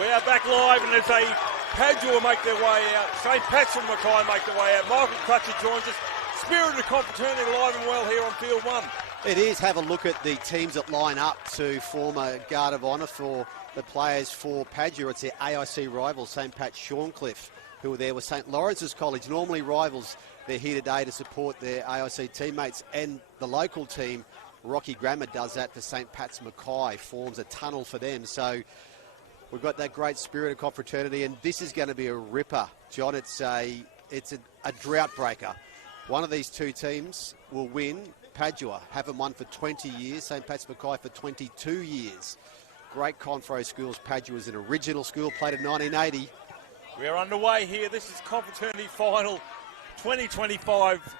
We are back live, and there's a Padua make their way out. St. Pat's from Mackay make their way out. Michael Crutcher joins us. Spirit of Confraternity alive and well here on Field 1. It is. Have a look at the teams that line up to form a guard of honour for the players for Padua. It's their AIC rivals, St. Pat's Shorncliffe, who are there with St. Lawrence's College. Normally rivals, they're here today to support their AIC teammates, and the local team, Rocky Grammar, does that for St. Pat's Mackay, forms a tunnel for them. So we've got that great spirit of confraternity, and this is going to be a ripper, John. It's a drought breaker. One of these two teams will win. Padua haven't won for 20 years. St. Pat's Mackay for 22 years. Great Confro schools. Padua is an original school, played in 1980. We are underway here. This is Confraternity Final 2025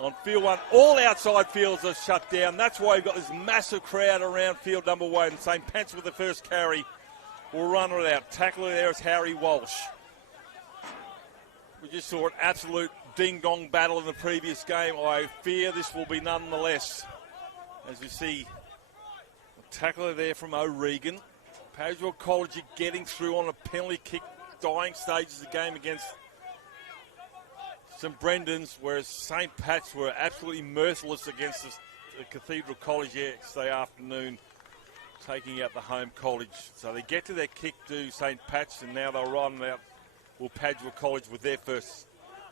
on Field 1. All outside fields are shut down. That's why you've got this massive crowd around field number 1. St. Pat's with the first carry will run it out. Tackler there is Harry Walsh. We just saw an absolute ding-dong battle in the previous game. I fear this will be nonetheless. As we see a tackler there from O'Regan. Padua College are getting through on a penalty kick, dying stages of the game against St. Brendan's, whereas St. Pat's were absolutely merciless against the Cathedral College yesterday afternoon, taking out the home college. So they get to their kick to St. Pat's, and now they'll run out Padua College with their first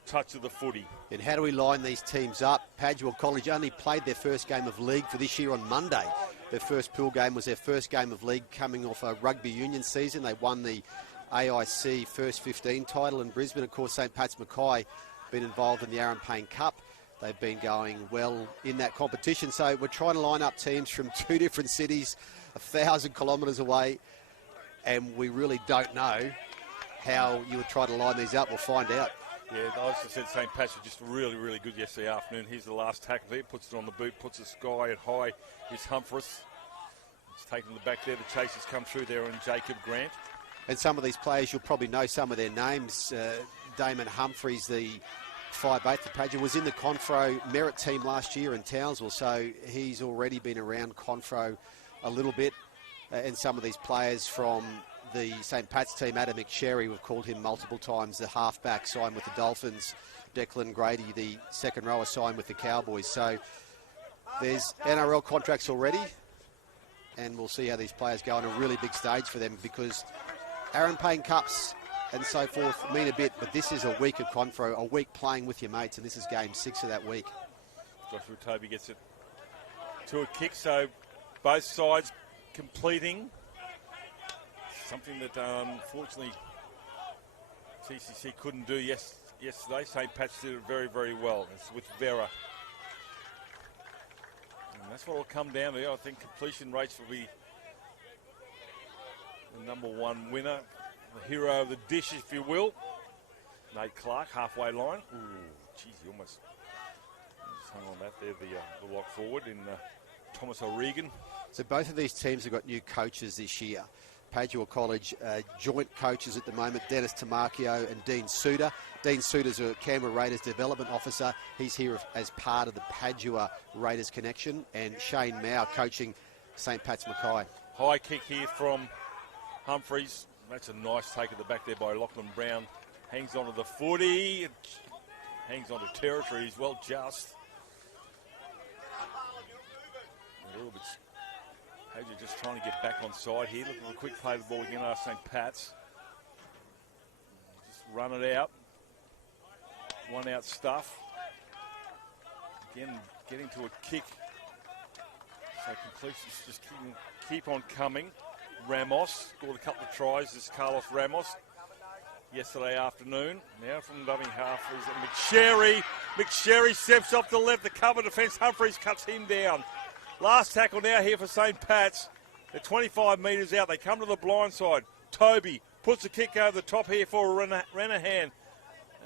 touch of the footy. And how do we line these teams up? Padua College only played their first game of league for this year on Monday. Their first pool game was their first game of league coming off a rugby union season. They won the AIC First 15 title in Brisbane. Of course, St. Pat's Mackay been involved in the Aaron Payne Cup. They've been going well in that competition. So we're trying to line up teams from two different cities, 1,000 kilometres away, and we really don't know how you would try to line these up. We'll find out. Yeah, I also said St. Pat's were just really, really good yesterday afternoon. Here's the last tackle there, puts it on the boot, puts the sky at high. Here's Humphreys. He's taken the back there. The chasers come through there, and Jacob Grant. And some of these players, you'll probably know some of their names. Damon Humphreys, the 5'8" for Padua, was in the Confro Merit team last year in Townsville, so he's already been around Confro a little bit. And some of these players from the St. Pat's team, Adam McSherry, we've called him multiple times, the halfback, signed with the Dolphins. Declan Grady, the second rower, signed with the Cowboys. So there's NRL contracts already, and we'll see how these players go on a really big stage for them, because Aaron Payne Cups and so forth mean a bit, but this is a week of Confro, a week playing with your mates, and this is game 6 of that week. Joshua Toby gets it to a kick, so both sides completing something that unfortunately TCC couldn't do yesterday. St. Pat's did it very, very well. It's with Vera. And that's what will come down to. I think completion rates will be the number one winner. The hero of the dish, if you will. Nate Clark, halfway line. Ooh, geez, he almost hung on that there, the lock forward in Thomas O'Regan. So both of these teams have got new coaches this year. Padua College joint coaches at the moment, Dennis Tamakio and Dean Suter. Dean Suter's a Canberra Raiders development officer. He's here as part of the Padua Raiders connection. And Shane Mao coaching St. Pat's Mackay. High kick here from Humphreys. That's a nice take at the back there by Lachlan Brown. Hangs onto the footy. Hangs onto territory as well, just. A little bit. Padua just trying to get back on side here. Looking for a quick play of the ball again out of St. Pat's. Just run it out. One out stuff. Again, getting to a kick. So completions just keep on coming. Ramos scored a couple of tries. This is Carlos Ramos yesterday afternoon. Now from dummy half is McSherry. McSherry steps off the left. The cover defence. Humphreys cuts him down. Last tackle now here for St. Pat's. They're 25 metres out. They come to the blind side. Toby puts a kick over the top here for Renahan.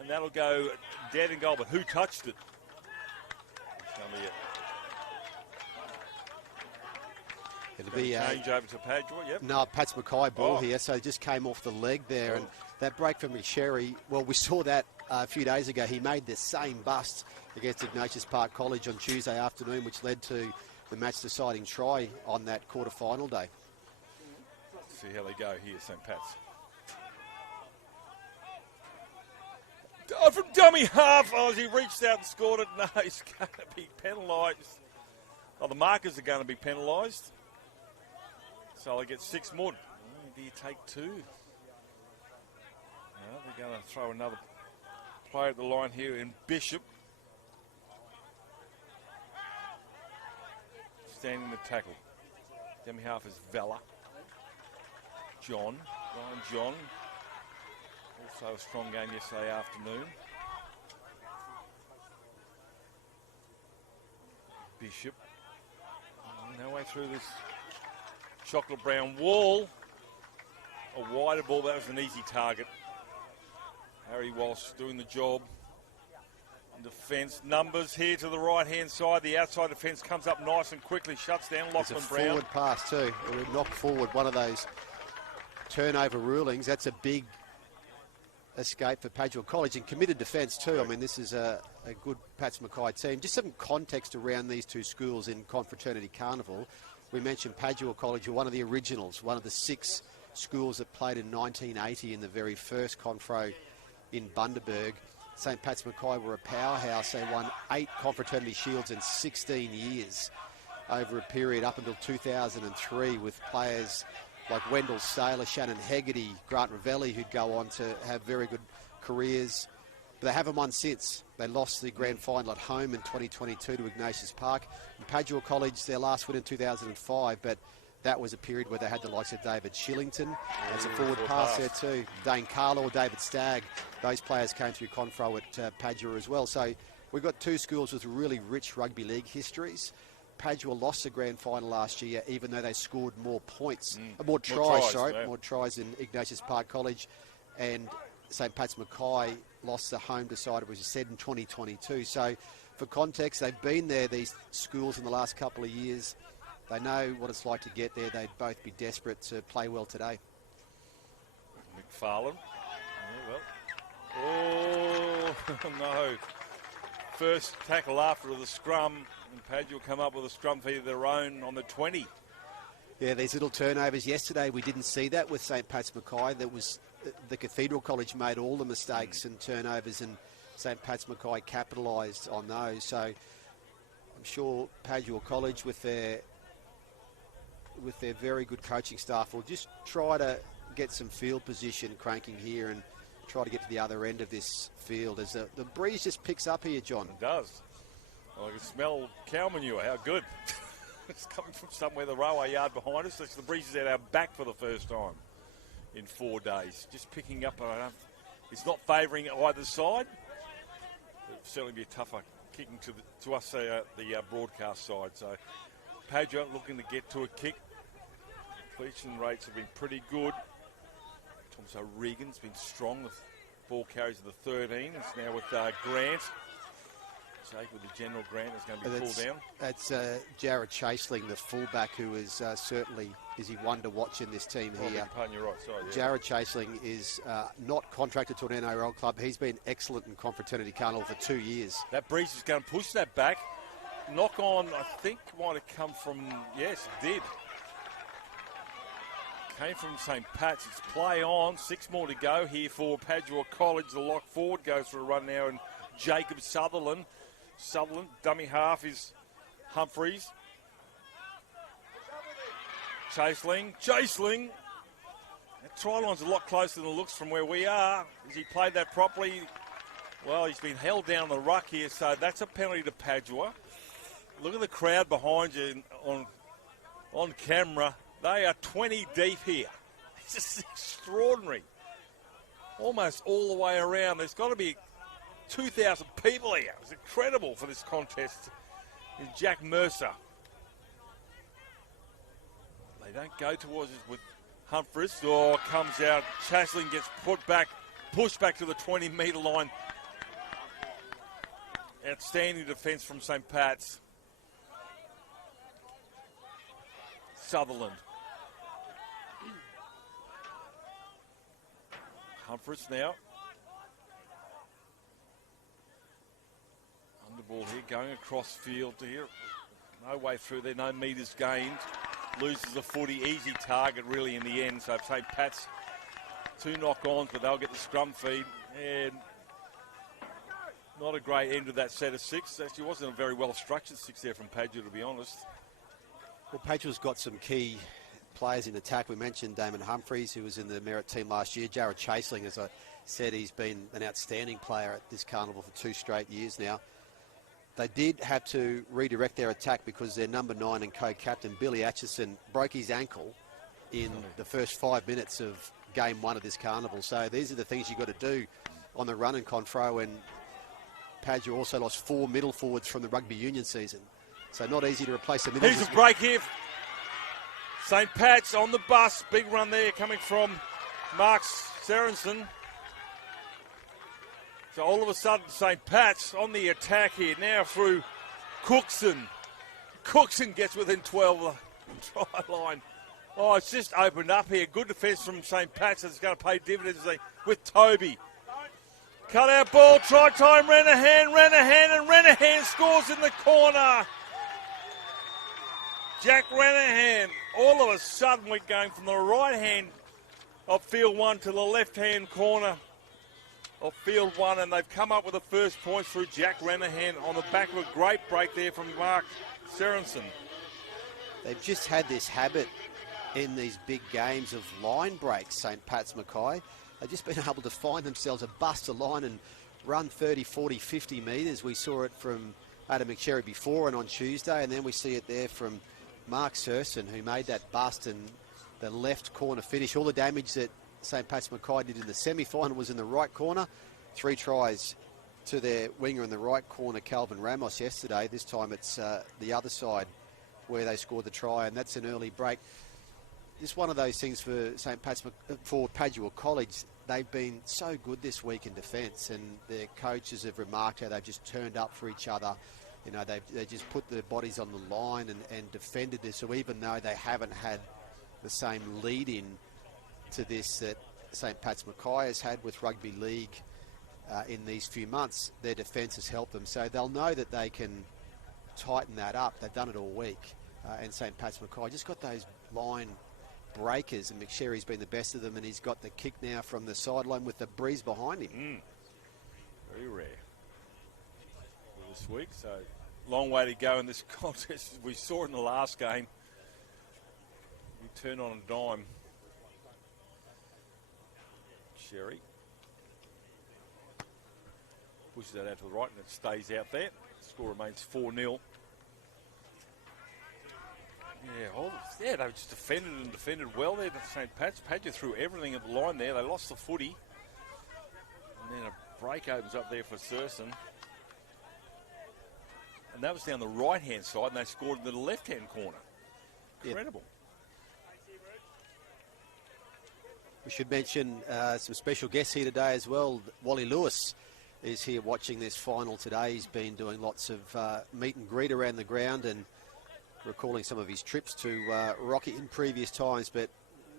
And that'll go dead in goal. But who touched it? It'll be change over to Padua, yep. No, Pat's Mackay ball here, so it just came off the leg there. And that break from McSherry, well, we saw that a few days ago. He made the same bust against Ignatius Park College on Tuesday afternoon, which led to the match-deciding try on that quarter-final day. see how they go here, St. Pat's. Oh, from dummy half. Oh, as he reached out and scored it. No, he's going to be penalised. Oh, the markers are going to be penalised. So they get 6 more. Oh, do you take 2? No, they're going to throw another player at the line here in Bishop. Standing the tackle. Demi half is Vella. Ryan John. Also a strong game yesterday afternoon. Bishop. No way through this chocolate brown wall. A wider ball, that was an easy target. Harry Walsh doing the job. Defence numbers here to the right-hand side. The outside defence comes up nice and quickly, shuts down Lachlan Brown. Forward pass too. It would knock forward one of those turnover rulings. That's a big escape for Padua College and committed defence too. Right. I mean, this is a good Pats Mackay team. Just some context around these two schools in Confraternity Carnival. We mentioned Padua College were one of the originals, one of the 6 schools that played in 1980 in the very first Confro in Bundaberg. St. Pat's Mackay were a powerhouse. They won 8 Confraternity Shields in 16 years over a period up until 2003 with players like Wendell Saylor, Shannon Hegarty, Grant Ravelli, who'd go on to have very good careers. But they haven't won since. They lost the grand final at home in 2022 to Ignatius Park. And Padua College, their last win in 2005, but that was a period where they had the likes of David Shillington. That's a forward pass there too. Dane Carlo or David Stagg. Those players came through Confro at Padua as well. So we've got 2 schools with really rich rugby league histories. Padua lost the grand final last year, even though they scored more points, more tries in Ignatius Park College. And St. Pat's Mackay lost the home decider, as you said, in 2022. So for context, they've been there, these schools, in the last couple of years. They know what it's like to get there. They'd both be desperate to play well today. McFarlane. Oh, no. First tackle after the scrum. And Padua come up with a scrum feed of their own on the 20. Yeah, these little turnovers. Yesterday we didn't see that with St. Pat's Mackay. That was the Cathedral College made all the mistakes and turnovers, and St. Pat's Mackay capitalised on those. So I'm sure Padua College with their very good coaching staff will just try to get some field position cranking here and try to get to the other end of this field as the breeze just picks up here, John. It does. Well, I can smell cow manure. How good. It's coming from somewhere, the railway yard behind us. The breeze is at our back for the first time in 4 days. Just picking up. It's not favouring either side. It'll certainly be a tougher kicking to us, the broadcast side. So Padua looking to get to a kick. Completion rates have been pretty good. Thomas O'Regan's been strong. The ball carries to the 13. It's now with Grant. Jake with the general Grant is going to be pulled down. That's Jared Chaseling, the fullback, who is certainly is he one to watch in this team here. You're right, sorry, yeah. Jared Chaseling is not contracted to an NRL club. He's been excellent in Confraternity Carnival for 2 years. That breeze is going to push that back. Knock on, I think, might have come from, yes, it did. Came from St. Pat's. It's play on. 6 more to go here for Padua College. The lock forward goes for a run now, and Jacob Sutherland. Dummy half is Humphreys. Chaseling. That try line's a lot closer than it looks from where we are. Has he played that properly? Well, he's been held down the ruck here, so that's a penalty to Padua. Look at the crowd behind you on camera. They are 20 deep here. It's just extraordinary. Almost all the way around. There's got to be 2,000 people here. It's incredible for this contest. Is Jack Mercer. They don't go towards us with Humphreys. Comes out. Chaseling gets pushed back to the 20-metre line. Outstanding defence from St. Pat's. Sutherland. Humphreys now. Underball here, going across field here. No way through there, no metres gained. loses the footy. Easy target, really, in the end. So St. Pat's 2 knock-ons, but they'll get the scrum feed. And not a great end of that set of 6. Actually, wasn't a very well-structured 6 there from Padua, to be honest. Well, Padua's got some key players in attack. We mentioned Damon Humphreys, who was in the merit team last year. Jared Chaseling, as I said, he's been an outstanding player at this carnival for 2 straight years now. They did have to redirect their attack because their number 9 and co-captain, Billy Atchison, broke his ankle in the first 5 minutes of game 1 of this carnival. So these are the things you've got to do on the run in Confro, and Padua also lost 4 middle forwards from the rugby union season. So not easy to replace the middle. Here's a break here. St. Pat's on the bus. Big run there coming from Mark Sorensen. So all of a sudden, St. Pat's on the attack here. Now through Cookson. Cookson gets within 12 of the try line. Oh, it's just opened up here. Good defence from St. Pat's. It's going to pay dividends with Toby. Cut out ball. Try time. Renahan, and Renahan scores in the corner. Jack Renahan, all of a sudden we're going from the right hand of field 1 to the left hand corner of field 1, and they've come up with the first points through Jack Renahan on the back of a great break there from Mark Sorensen. They've just had this habit in these big games of line breaks, St. Pat's Mackay. They've just been able to find themselves a bust a line and run 30, 40, 50 metres. We saw it from Adam McSherry before and on Tuesday, and then we see it there from Mark Sorensen, who made that bust and the left corner finish. All the damage that St. Pat's Mackay did in the semi-final was in the right corner. 3 tries to their winger in the right corner, Calvin Ramos, yesterday. This time it's the other side where they scored the try, and that's an early break. It's one of those things for St. Pat's, for Padua College. They've been so good this week in defence, and their coaches have remarked how they've just turned up for each other. You know, they just put their bodies on the line and defended this. So even though they haven't had the same lead-in to this that St. Pat's Mackay has had with rugby league in these few months, their defence has helped them. So they'll know that they can tighten that up. They've done it all week. And St. Pat's Mackay just got those line breakers, and McSherry's been the best of them, and he's got the kick now from the sideline with the breeze behind him. Very rare this week, so long way to go in this contest. We saw it in the last game. We turn on a dime. Sherry pushes that out to the right, and it stays out there. Score remains 4-0. Yeah, they just defended well there. St. Pat's. Padua threw everything at the line there. They lost the footy, and then a break opens up there for Sorensen. And that was down the right-hand side, and they scored in the left-hand corner. Incredible. Yep. We should mention some special guests here today as well. Wally Lewis is here watching this final today. He's been doing lots of meet and greet around the ground and recalling some of his trips to Rocky in previous times, but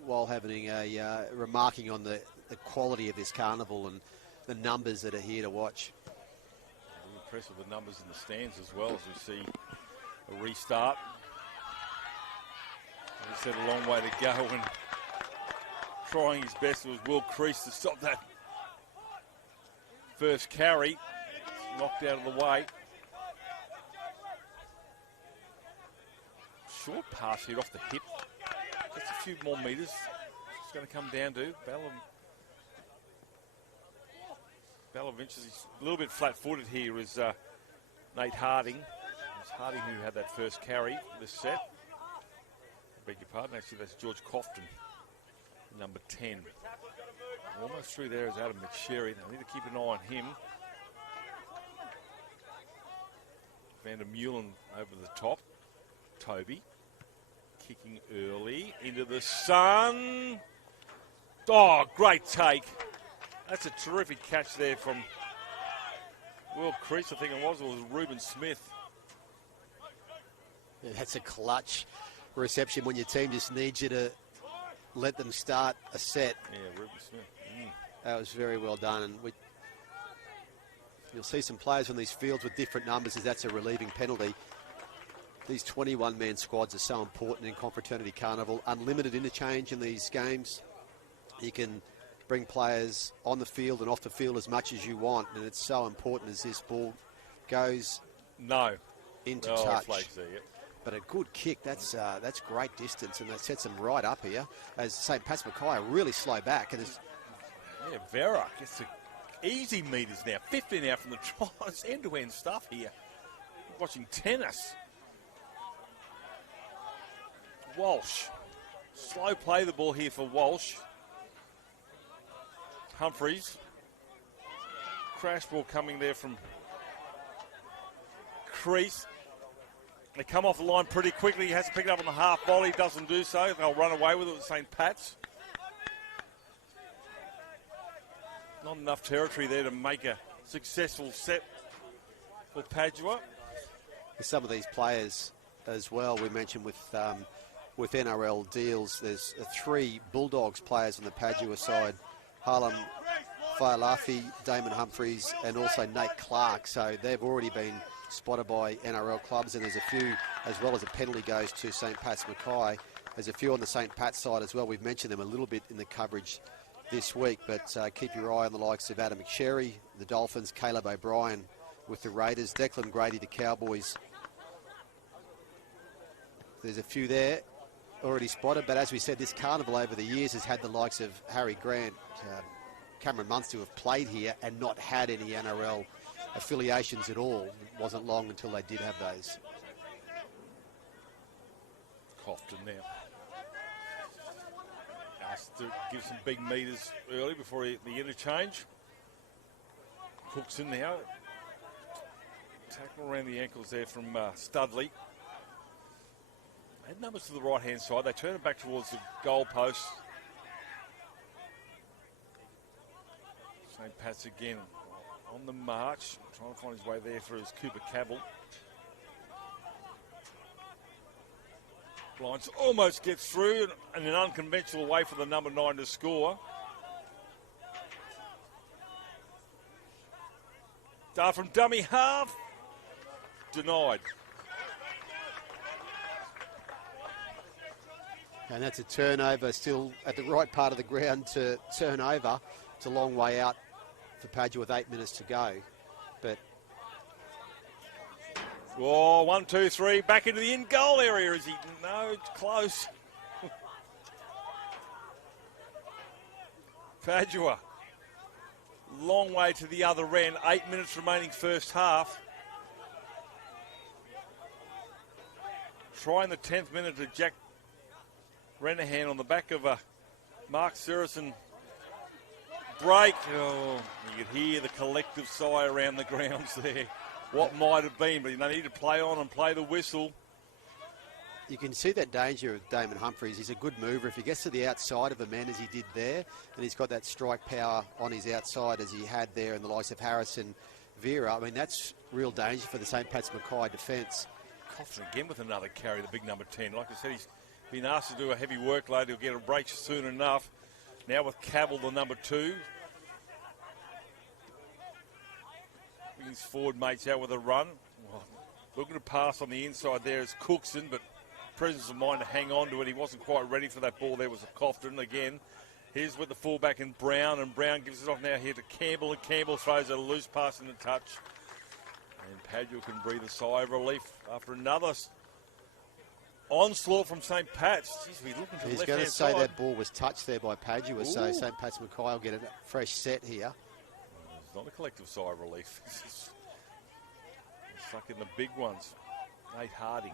while having remarking on the quality of this carnival and the numbers that are here to watch. Impressive the numbers in the stands as well, as we see a restart. As I said, a long way to go, and trying his best was Will Crease to stop that first carry. Knocked out of the way. Short pass hit off the hip. Just a few more metres. It's going to come down to Balavinch. He's a little bit flat-footed here is Nate Harding. It's Harding who had that first carry this set. I beg your pardon, actually that's George Cofton, number 10. Almost through there is Adam McSherry. I need to keep an eye on him. Van der Meulen over the top. Toby kicking early into the sun. Oh, great take. That's a terrific catch there from Will Crease, I think it was Reuben Smith. Yeah, that's a clutch reception when your team just needs you to let them start a set. Yeah, Reuben Smith. That was very well done. And you'll see some players on these fields with different numbers, as that's a relieving penalty. these 21-man squads are so important in Confraternity Carnival. Unlimited interchange in these games. You can bring players on the field and off the field as much as you want, and it's so important as this ball goes into touch. Flags there, yep. But a good kick, that's great distance, and that sets them right up here. As St. Pat's Mackay are really slow back. And Vera gets the easy meters now, 50 now from the try. It's end-to-end stuff here. Watching tennis. Walsh. Slow play the ball here for Walsh. Humphreys. Crash ball coming there from Crease. They come off the line pretty quickly. He has to pick it up on the half volley. Doesn't do so. They'll run away with it with St. Pat's. Not enough territory there to make a successful set for Padua. Some of these players as well, we mentioned with NRL deals, there's 3 Bulldogs players on the Padua side. Harlem Failafi, Damon Humphreys, and also Nate Clark. So they've already been spotted by NRL clubs, and there's a few, as well as a penalty goes to St. Pat's Mackay. There's a few on the St. Pat's side as well. We've mentioned them a little bit in the coverage this week, but keep your eye on the likes of Adam McSherry, the Dolphins, Caleb O'Brien with the Raiders, Declan Grady, the Cowboys. There's a few there already spotted, but as we said, this carnival over the years has had the likes of Harry Grant, Cameron Munster, who have played here and not had any NRL affiliations at all. It wasn't long until they did have those. Cofton now. Asked to give some big meters early before the interchange. Cookson now. Tackle around the ankles there from Studley. Had numbers to the right-hand side. They turn it back towards the goal post. St. Pat's again on the march, trying to find his way there for his Cooper Cabell. Blinds almost gets through in an unconventional way for the number 9 to score. Dart from dummy half. Denied. And that's a turnover, still at the right part of the ground to turn over. It's a long way out for Padua with 8 minutes to go. But oh, 1, 2, 3, back into the in-goal area. Is he? No, it's close. Padua, long way to the other end. 8 minutes remaining first half. Trying the 10th minute to Jack Renahan on the back of a Mark Sirison break. Oh, you could hear the collective sigh around the grounds there. What might have been, but they need to play on and play the whistle. You can see that danger of Damon Humphreys. He's a good mover. If he gets to the outside of a man as he did there, and he's got that strike power on his outside as he had there in the likes of Harrison, Vera, I mean, that's real danger for the St. Pat's Mackay defence. Coffin again with another carry, the big number 10. Like I said, he's been asked to do a heavy workload. He'll get a break soon enough. Now with Cabell, the number 2. His forward mates out with a run. Well, looking to pass on the inside there is Cookson, but presence of mind to hang on to it. He wasn't quite ready for that ball. There was a Cofton again. Here's with the fullback in Brown, and Brown gives it off now here to Campbell, and Campbell throws a loose pass in the touch. And Padua can breathe a sigh of relief after another onslaught from St. Pat's. Jeez, we're looking to He's the going to left-hand say side. that ball was touched there by Padua, so St. Pat's Mackay will get a fresh set here. It's not a collective sigh of relief. Stuck in the big ones. Nate Harding.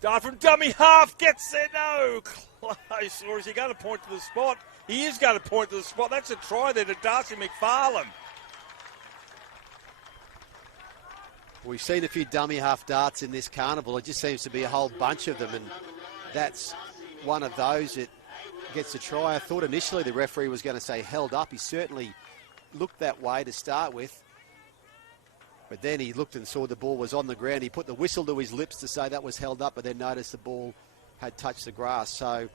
Dart from dummy half, gets there, no, close. Or is he going to point to the spot? He is going to point to the spot. That's a try there to Darcy McFarlane. We've seen a few dummy half darts in this carnival. It just seems to be a whole bunch of them, and that's one of those that gets a try. I thought initially the referee was going to say held up. He certainly looked that way to start with. But then he looked and saw the ball was on the ground. He put the whistle to his lips to say that was held up, but then noticed the ball had touched the grass. So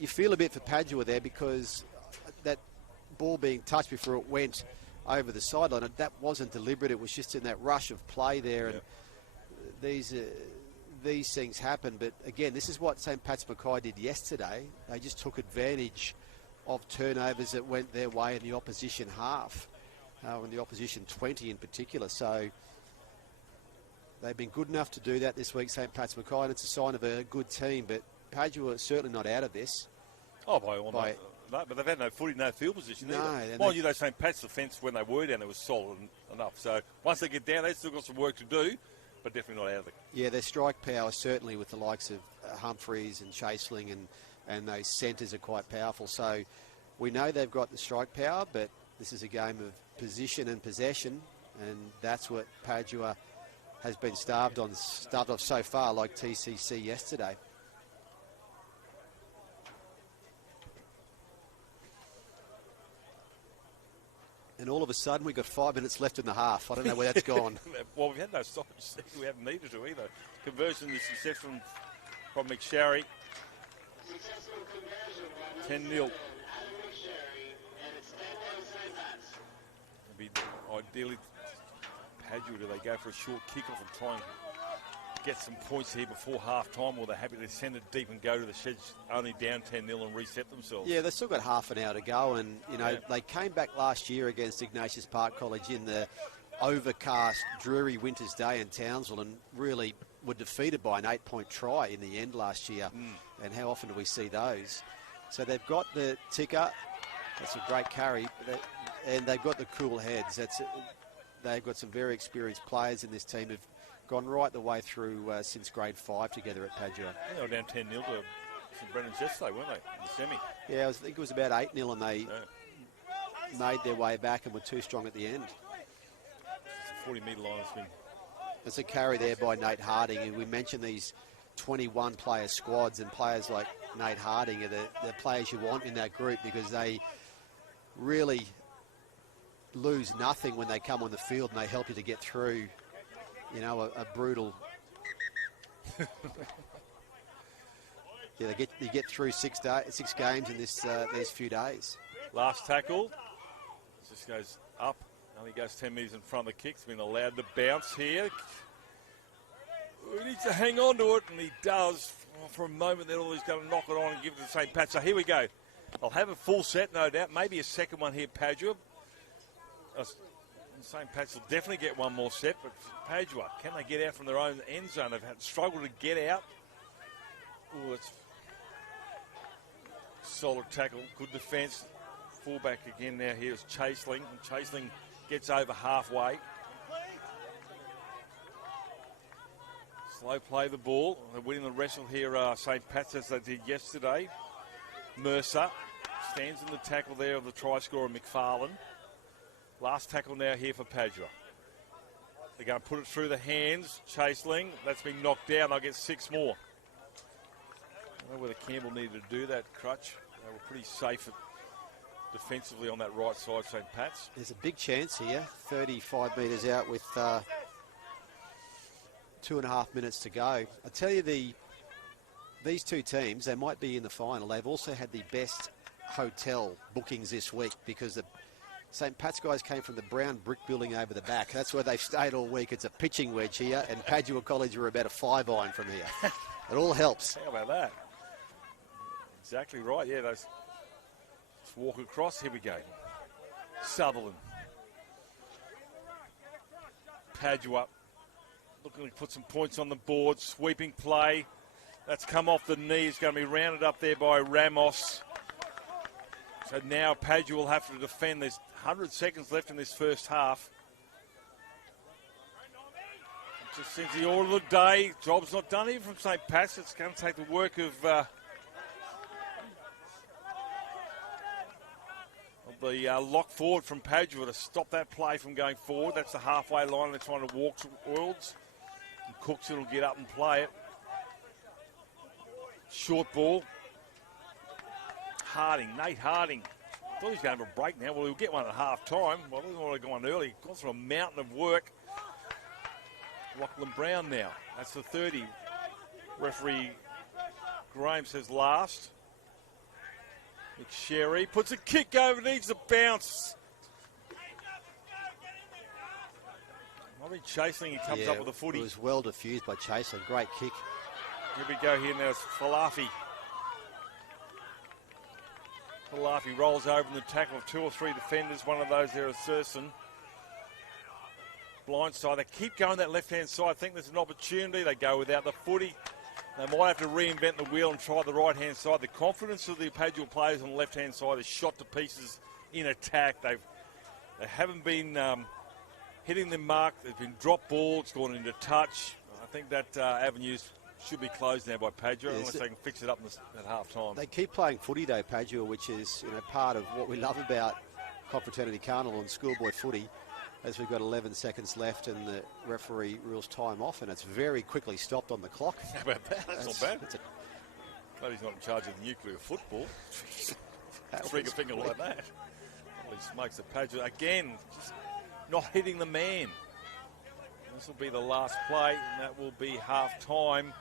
you feel a bit for Padua there, because that ball being touched before it went over the sideline, that wasn't deliberate. It was just in that rush of play there. And these things happen. But again, this is what St. Pat's Mackay did yesterday. They just took advantage of turnovers that went their way in the opposition half, in the opposition 20 in particular. So they've been good enough to do that this week, St. Pat's Mackay, and it's a sign of a good team. But Padua is certainly not out of this. Oh, by all means. No, but they've had no footy, no field position either. Mind you, though, St. Pat's defence, when they were down, it was solid enough. So once they get down, they've still got some work to do, but definitely not out of it. Yeah, their strike power, certainly with the likes of Humphreys and Chaseling and those centres are quite powerful. So we know they've got the strike power, but this is a game of position and possession, and that's what Padua has been starved off so far, like TCC yesterday. And all of a sudden, we've got 5 minutes left in the half. I don't know where that's gone. Well, we've had no stoppage. We haven't needed to either. Conversion is successful from McSherry. 10-0. Ideally, Padua, do they go for a short kickoff and try and get some points here before half-time, or they're happy to send it deep and go to the sheds only down 10-0 and reset themselves? Yeah, they've still got half an hour to go, and, they came back last year against Ignatius Park College in the overcast, dreary winter's day in Townsville and really were defeated by an 8-point try in the end last year. And how often do we see those? So they've got the ticker. That's a great carry. And they've got the cool heads. They've got some very experienced players in this team who've gone right the way through since grade 5 together at Padua. They were down 10-0 to St. Brennan's yesterday, weren't they, in the semi? Yeah, I think it was about 8-0, and they made their way back and were too strong at the end. The 40-metre line has been... There's a carry there by Nate Harding, and we mentioned these 21-player squads, and players like Nate Harding are the players you want in that group, because they really lose nothing when they come on the field and they help you to get through, a brutal... you get through 6 games in these few days. Last tackle. Just goes up. Only goes 10 metres in front of the kick. He's been allowed to bounce here. He needs to hang on to it, and he does. For a moment, then he's going to knock it on and give it to St. Pat's. So here we go. I'll have a full set, no doubt. Maybe a second one here, Padua. St. Pat's will definitely get one more set, but Padua, can they get out from their own end zone? They've struggled to get out. Oh, it's solid tackle, good defence. Fullback again now here is Chaseling. And Chaseling gets over halfway. Slow play the ball. They're winning the wrestle here, St. Pat's, as they did yesterday. Mercer stands in the tackle there of the try scorer, McFarlane. Last tackle now here for Padua. They're going to put it through the hands. Chaseling, that's been knocked down. They'll get 6 more. I don't know whether Campbell needed to do that, Crutch. They were pretty safe defensively on that right side, St. Pat's. There's a big chance here. 35 metres out with 2.5 minutes to go. I tell you, these two teams, they might be in the final. They've also had the best hotel bookings this week, because the St. Pat's guys came from the brown brick building over the back. That's where they've stayed all week. It's a pitching wedge here, and Padua College were about a 5-iron from here. It all helps. How about that? Exactly right. Yeah, those. Let's walk across. Here we go. Sutherland. Padua looking to put some points on the board. Sweeping play. That's come off the knee. It's going to be rounded up there by Ramos. So now Padua will have to defend. There's 100 seconds left in this first half. Just seems the order of the day. Job's not done even from St. Pat's. It's going to take the work of the lock forward from Padua to stop that play from going forward. That's the halfway line. They're trying to walk towards. And Cookson will get up and play it. Short ball. Harding, Nate Harding. I thought he was going to have a break now. Well, he'll get one at half time. Well, he doesn't want to go on early. Gone through a mountain of work. Lachlan Brown now. That's the 30. Referee Graham says last. McSherry puts a kick over, needs to bounce. I mean, Chaseling, he comes up with a footy. It was well diffused by Chaseling. Great kick. Here we go here now. It's Falafi. Falafi rolls over in the tackle of 2 or 3 defenders. One of those there is Thurston. Blindside. They keep going that left-hand side. I think there's an opportunity. They go without the footy. They might have to reinvent the wheel and try the right-hand side. The confidence of the Padua players on the left-hand side is shot to pieces in attack. They haven't been hitting the mark. There's been drop ball. It's gone into touch. I think that avenue should be closed now by Padua unless they can fix it up at half-time. They keep playing footy though, Padua, which is part of what we love about Confraternity Carnival and schoolboy footy. As we've got 11 seconds left and the referee rules time off, and it's very quickly stopped on the clock. How about that? That's not bad. Glad he's not in charge of the nuclear football. Trigger finger like that. Holy smokes, the Padua again, just not hitting the man. This will be the last play, and that will be half-time.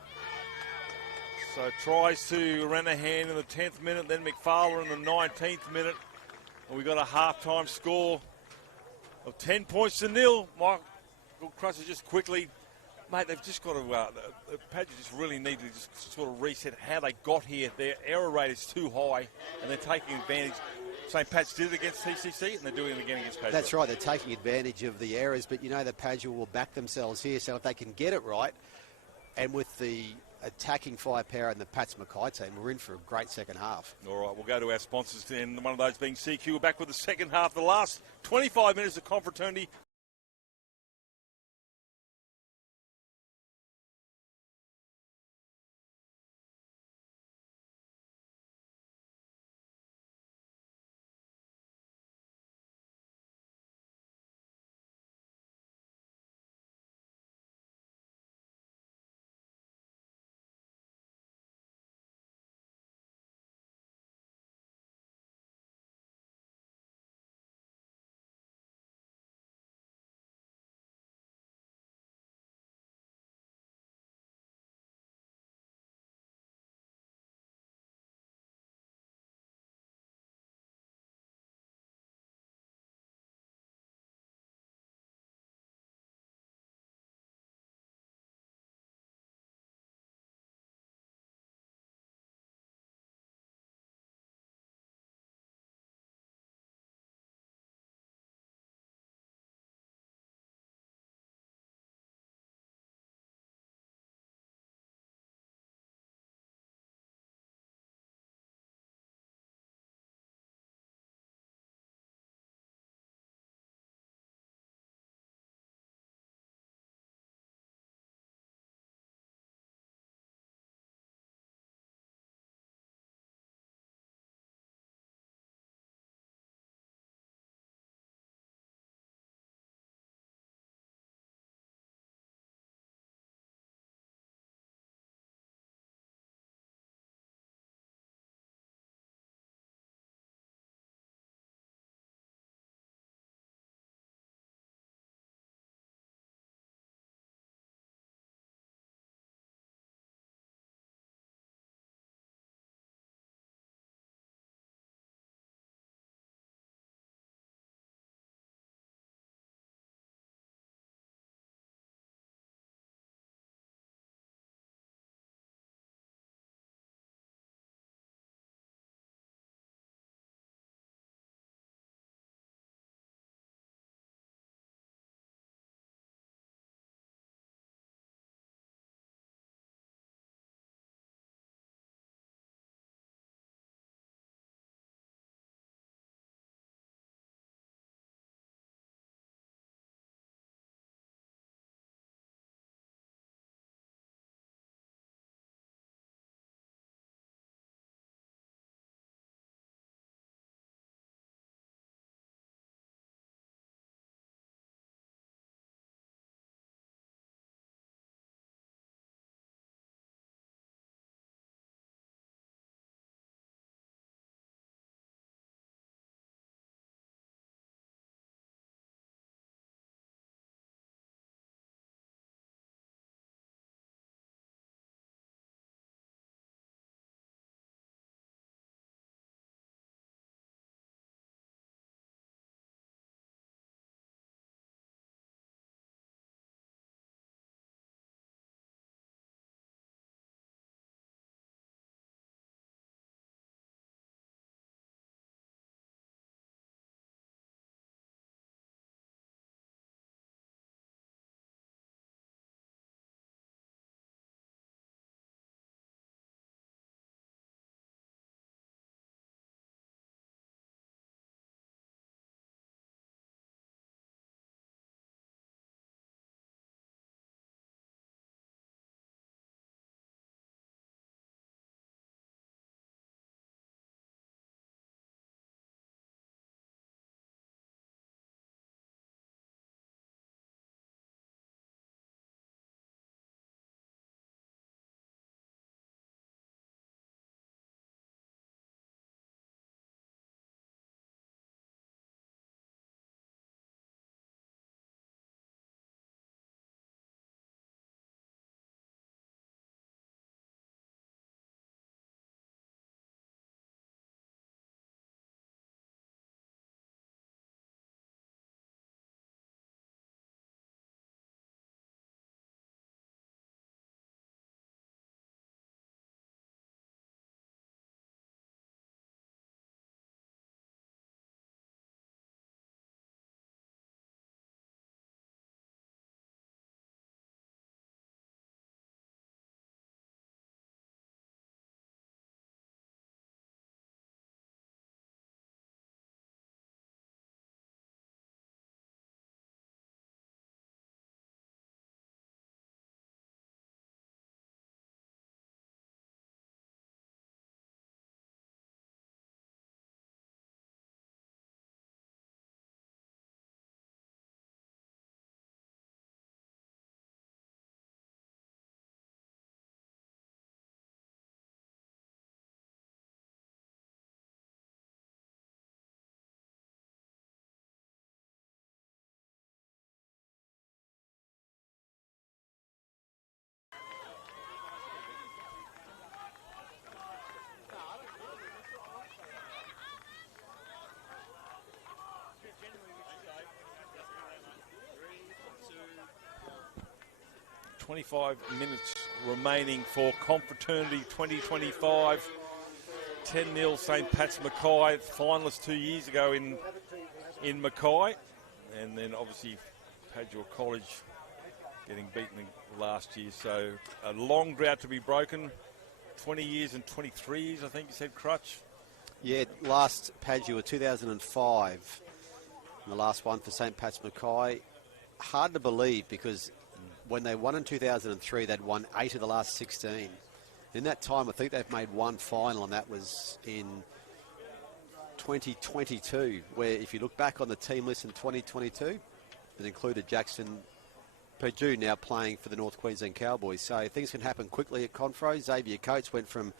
So tries to Ranahan in the 10th minute, then McFarlane in the 19th minute. And we've got a half-time score of 10 points to nil. Michael Crusher just quickly, mate, they've just got to, the Padua just really need to just sort of reset how they got here. Their error rate is too high, and they're taking advantage. St. Pat's did it against TCC, and they're doing it again against Padua. That's right, they're taking advantage of the errors, but the Padua will back themselves here, so if they can get it right, and with the attacking firepower and the Pats Mackay team, we're in for a great second half. All right, we'll go to our sponsors, and one of those being CQ. We're back with the second half, the last 25 minutes of Confraternity. 25 minutes remaining for Confraternity 2025. 10-0 St. Pat's Mackay, finalists 2 years ago in Mackay. And then obviously Padua College getting beaten last year. So a long drought to be broken. 20 years and 23 years, I think you said, Crutch. Yeah, last Padua 2005. And the last one for St. Pat's Mackay. Hard to believe because when they won in 2003, they'd won 8 of the last 16. In that time, I think they've made one final, and that was in 2022, where if you look back on the team list in 2022, it included Jackson Purdue now playing for the North Queensland Cowboys. So things can happen quickly at Confro. Xavier Coates went from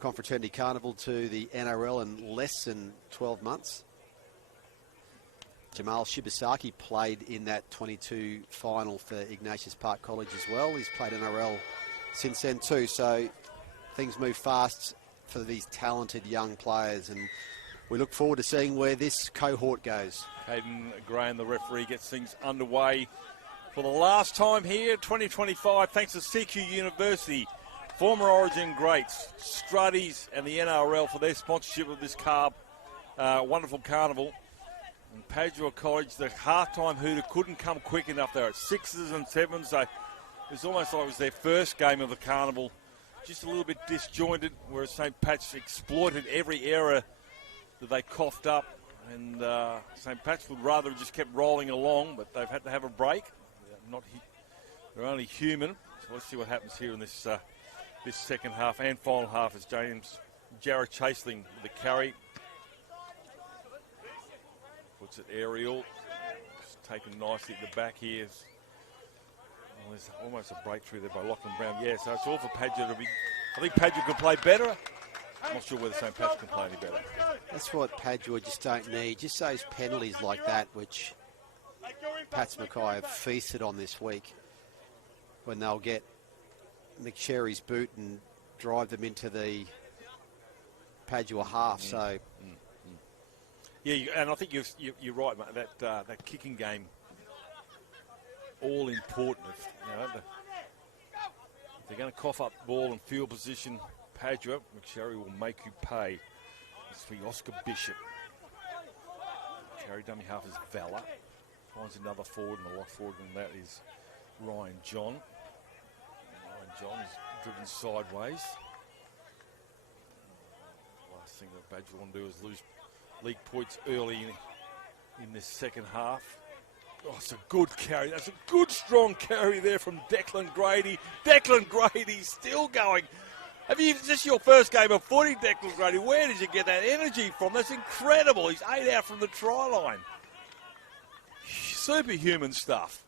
Confraternity Carnival to the NRL in less than 12 months. Jamal Shibasaki played in that 22 final for Ignatius Park College as well. He's played NRL since then too. So things move fast for these talented young players, and we look forward to seeing where this cohort goes. Hayden Graham, the referee, gets things underway for the last time here, 2025, thanks to CQ University, former Origin greats, Struddies and the NRL for their sponsorship of this wonderful carnival. And Padua College, the halftime hooter couldn't come quick enough. They're at 6s and 7s. So it was almost like it was their first game of the carnival. Just a little bit disjointed, whereas St. Pat's exploited every error that they coughed up. And St. Pat's would rather have just kept rolling along, but they've had to have a break. They're only human. So let's see what happens here in this this second half and final half as Jared Chaseling with the carry. Puts it aerial. It's taken nicely at the back here. Well, there's almost a breakthrough there by Lachlan Brown. Yeah, so it's all for Padua to be. I think Padua can play better. I'm not sure whether St. Pat's can play any better. That's what Padua just don't need. Just those penalties like that, which Pats Mackay have feasted on this week, when they'll get McSherry's boot and drive them into the Padua half. So. Yeah, and I think you're right, mate. That kicking game, all important. If they're going to cough up ball and field position, Padua, McSherry will make you pay. It's for Oscar Bishop. Carry dummy half is Valor. Finds another forward, and the lock forward, and that is Ryan John. Ryan John is driven sideways. Last thing that Badger want to do is lose league points early in this second half. Oh, it's a good carry. That's a good, strong carry there from Declan Grady. Declan Grady still going. Is this your first game of footy, Declan Grady? Where did you get that energy from? That's incredible. He's 8 out from the try line. Superhuman stuff.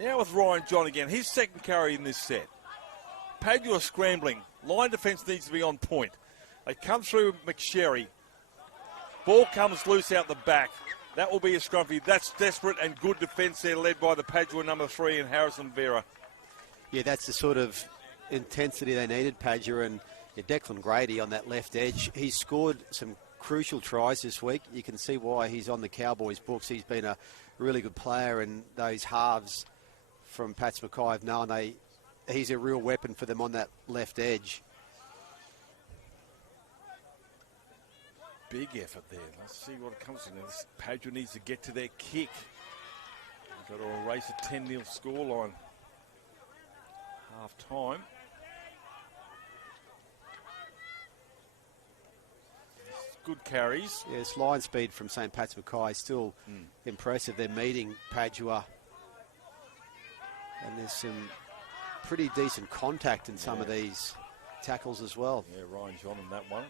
Now with Ryan John again. His second carry in this set. Padua scrambling. Line defence needs to be on point. They come through McSherry. Ball comes loose out the back. That will be a scrumpy. That's desperate and good defence there, led by the Padua number 3 and Harrison Vera. Yeah, that's the sort of intensity they needed, Padua, and Declan Grady on that left edge. He's scored some crucial tries this week. You can see why he's on the Cowboys' books. He's been a really good player, and those halves from Pats Mackay have known he's a real weapon for them on that left edge. Big effort there. Let's see what it comes to now. Padua needs to get to their kick. They've got to erase a 10-0 scoreline. Half time. Good carries. Yes, line speed from St. Pat's Mackay still impressive. They're meeting Padua. And there's some pretty decent contact in some of these tackles as well. Yeah, Ryan John in that one.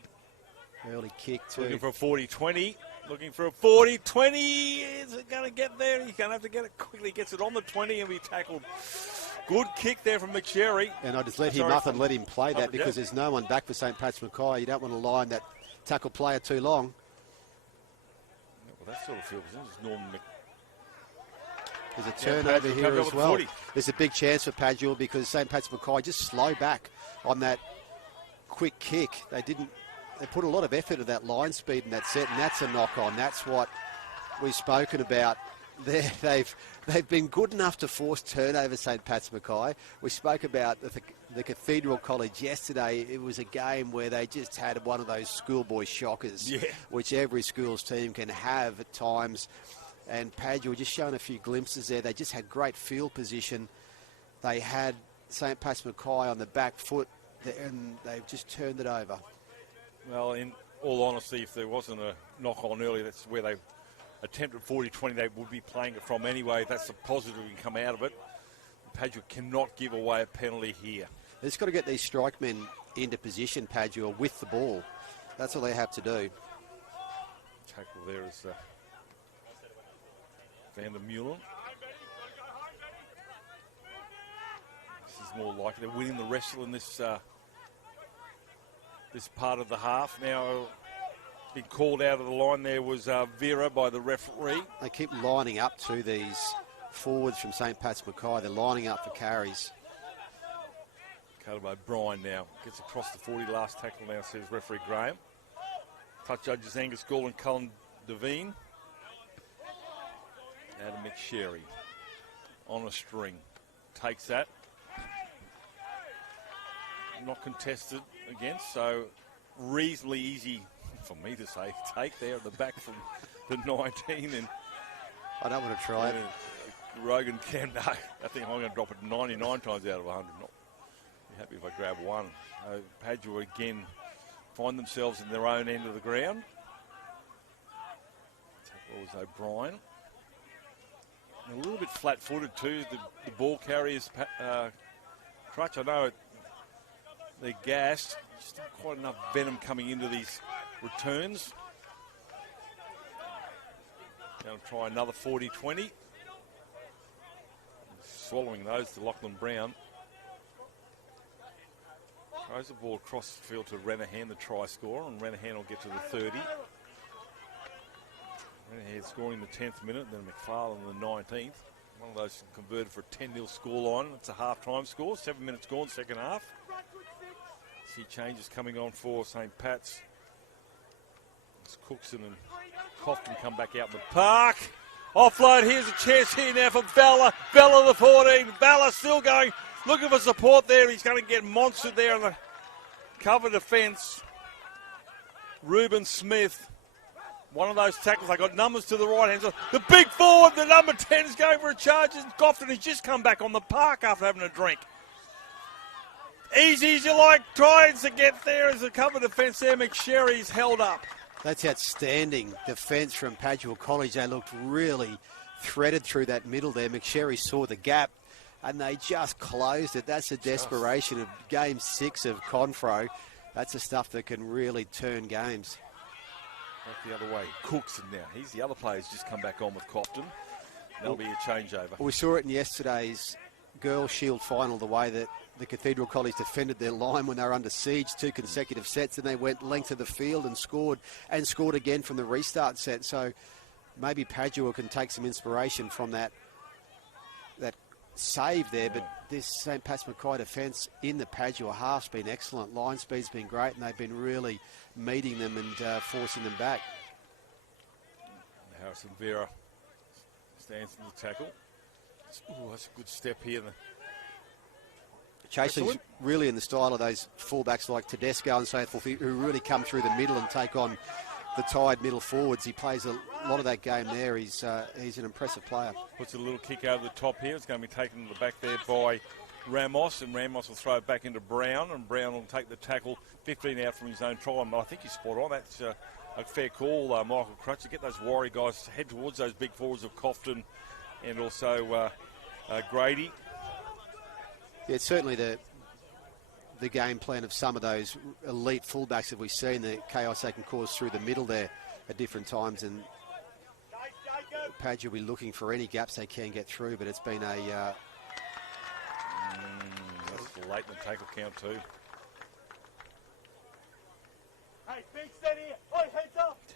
Early kick too. Looking for a 40-20. Looking for a 40-20. Is it going to get there? He's going to have to get it quickly. Gets it on the 20 and be tackled. Good kick there from McSherry. And I just let him up and let him play that because there's no one back for St. Pat's Mackay. You don't want to line that tackle player too long. Well, that sort of field position is Norman There's a turnover here as well. There's a big chance for Padua because St. Pat's Mackay just slow back on that quick kick. They put a lot of effort into that line speed in that set, and that's a knock on. That's what we've spoken about They've been good enough to force turnover, St. Pat's Mackay. We spoke about the Cathedral College yesterday. It was a game where they just had one of those schoolboy shockers, which every school's team can have at times. And Padua just showing a few glimpses there. They just had great field position. They had St. Pat's Mackay on the back foot, and they've just turned it over. Well, in all honesty, if there wasn't a knock-on earlier, that's where they attempted 40-20, they would be playing it from anyway. That's a positive we can come out of it. Padua cannot give away a penalty here. They've just got to get these strike men into position, Padua, with the ball. That's all they have to do. Tackle there is Van der Meulen. This is more likely they're winning the wrestle in this this part of the half. Now, been called out of the line there was Vera by the referee. They keep lining up to these forwards from St. Pat's Mackay. They're lining up for carries. Cut by Brian now. Gets across the 40, last tackle now, says referee Graham. Touch judges Angus Gall and Colin Devine. Adam McSherry on a string. Takes that. Not contested against, so reasonably easy for me to say take there at the back from the 19. And I don't want to try it. Rogan can, no, I think I'm going to drop it 99 times out of 100. Not be happy if I grab one. Padua again find themselves in their own end of the ground. Tackle was O'Brien. And a little bit flat-footed too, the ball carriers, Crutch. I know they're gassed. Just not quite enough venom coming into these returns. Going to try another 40-20. Swallowing those to Lachlan Brown. Throws the ball across the field to Renahan, the try scorer, and Renahan will get to the 30. Renahan scoring the 10th minute, then McFarlane the 19th. One of those converted for a 10-0 scoreline. It's a half-time score, 7 minutes gone, second half. See changes coming on for St. Pat's. As Cookson and Cofton come back out in the park. Offload, here's a chance here now for Bella. Bella the 14. Bella still going, looking for support there. He's going to get monstered there on the cover defence. Ruben Smith. One of those tackles, they got numbers to the right hand side. The big forward, the number 10 is going for a charge. And Cofton has just come back on the park after having a drink. Easy as you like, trying to get there as a cover defence there. McSherry's held up. That's outstanding defence from Padua College. They looked really threaded through that middle there. McSherry saw the gap and they just closed it. That's the desperation of game 6 of Confro. That's the stuff that can really turn games. Back the other way, Cookson now. He's the other player's just come back on with Cofton. That'll be a changeover. We saw it in yesterday's Girls' Shield final, the way that the Cathedral College defended their line when they were under siege, 2 consecutive sets, and they went length of the field and scored again from the restart set. So maybe Padua can take some inspiration from that save there, but this St. Pat's Mackay defence in the Padua half's been excellent. Line speed's been great, and they've been really meeting them and forcing them back. Harrison Vera stands in the tackle. Ooh, that's a good step here. Chasing's really in the style of those fullbacks like Tedesco and so forth, who really come through the middle and take on the tired middle forwards. He plays a lot of that game there. He's an impressive player. Puts a little kick over the top here. It's going to be taken to the back there by Ramos, and Ramos will throw it back into Brown, and Brown will take the tackle 15 out from his own try. And I think he's spot on. That's a fair call, Michael Crutch, to get those Warrior guys to head towards those big forwards of Cofton and also Grady. Yeah, it's certainly the game plan of some of those elite fullbacks that we've seen, the chaos they can cause through the middle there at different times. And Padua will be looking for any gaps they can get through, but it's been a... that's late in the tackle count too.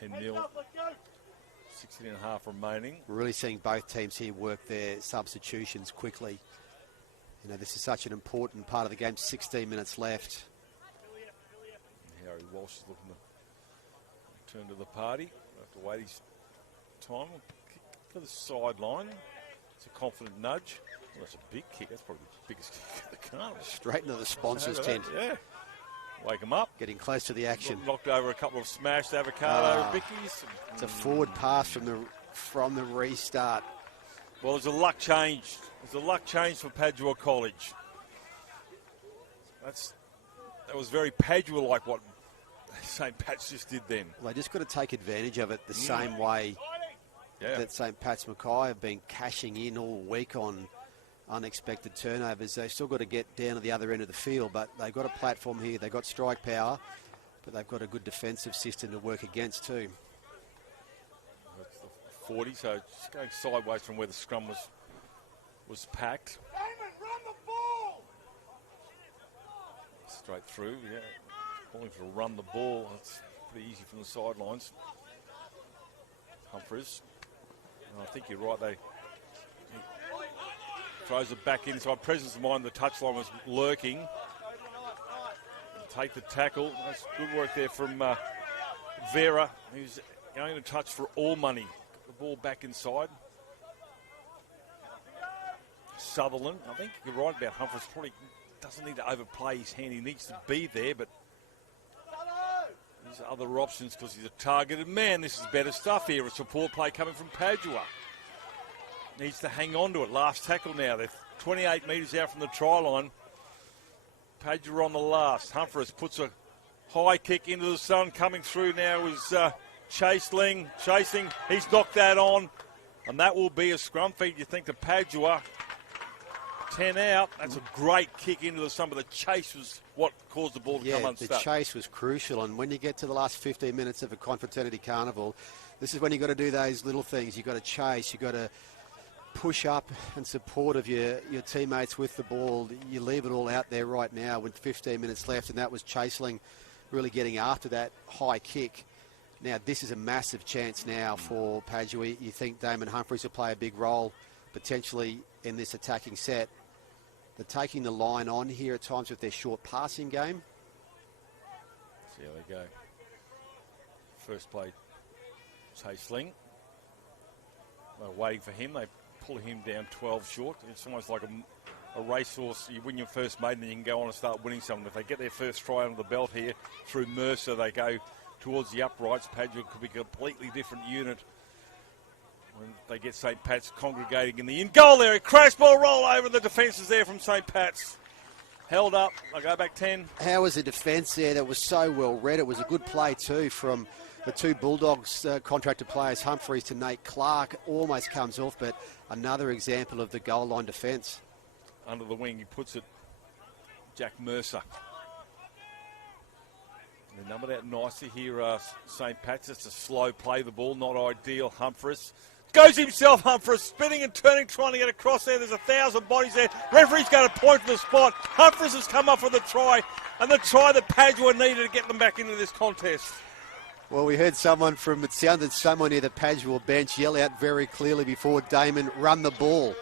10-0. 16 and a half remaining. We're really seeing both teams here work their substitutions quickly. You know, this is such an important part of the game. 16 minutes left. Harry Walsh is looking to return to the party. We'll have to wait his time. for the sideline. It's a confident nudge. Well, that's a big kick. That's probably the biggest kick of the carnival. Straight into the sponsors' tent. Yeah. Wake them up. Getting close to the action. Knocked over a couple of smashed avocado bickies. It's a forward pass from the restart. Well, there's a luck change. There's a luck change for Padua College. That was very Padua-like what St. Pat's just did then. Well, they just got to take advantage of it the same way that St. Pat's Mackay have been cashing in all week on unexpected turnovers. They've still got to get down to the other end of the field, but they've got a platform here. They've got strike power, but they've got a good defensive system to work against too. That's the 40, so just going sideways from where the scrum was packed. Straight through, yeah. Calling for a run the ball. That's pretty easy from the sidelines. Humphries. And I think you're right, he throws it back inside. Presence of mind, the touchline was lurking. Take the tackle. That's good work there from Vera, who's going to touch for all money. Got the ball back inside. Sutherland, I think you're right about Humphries. Probably doesn't need to overplay his hand. He needs to be there, but there's other options because he's a targeted man. This is better stuff here. A support play coming from Padua. Needs to hang on to it. Last tackle now. They're 28 metres out from the try line. Padua on the last. Humphries puts a high kick into the sun. Coming through now is chasing. He's knocked that on. And that will be a scrum feed, you think, to Padua. 10 out. That's a great kick into the sun, but the chase was what caused the ball to come unstuck. The chase was crucial, and when you get to the last 15 minutes of a Confraternity Carnival, this is when you've got to do those little things. You've got to chase, you've got to push up in support of your teammates with the ball. You leave it all out there right now with 15 minutes left, and that was Chaseling really getting after that high kick. Now, this is a massive chance now for Padua. You think Damon Humphries will play a big role potentially in this attacking set. They're taking the line on here at times with their short passing game. See how they go. First play, Chaseling. They're waiting for him. They pull him down 12 short. It's almost like a racehorse. You win your first maiden and you can go on and start winning something. If they get their first try under the belt here through Mercer, they go towards the uprights. Padua could be a completely different unit when they get St. Pat's congregating in the in goal there. A crash ball roll over the defences there from St. Pat's. Held up. I go back 10. How was the defence there? That was so well read. It was a good play too from the two Bulldogs contracted players, Humphries to Nate Clark. Almost comes off, but another example of the goal line defence. Under the wing, he puts it, Jack Mercer. They numbered out nicely here, St. Pat's. It's a slow play, the ball, not ideal. Humphries goes himself, Humphries, spinning and turning, trying to get across there. There's 1,000 bodies there. Referee's going to point to the spot. Humphries has come up for the try, and the try that Padua needed to get them back into this contest. Well, we heard it sounded someone near the Padua bench yell out very clearly before Damon, run the ball.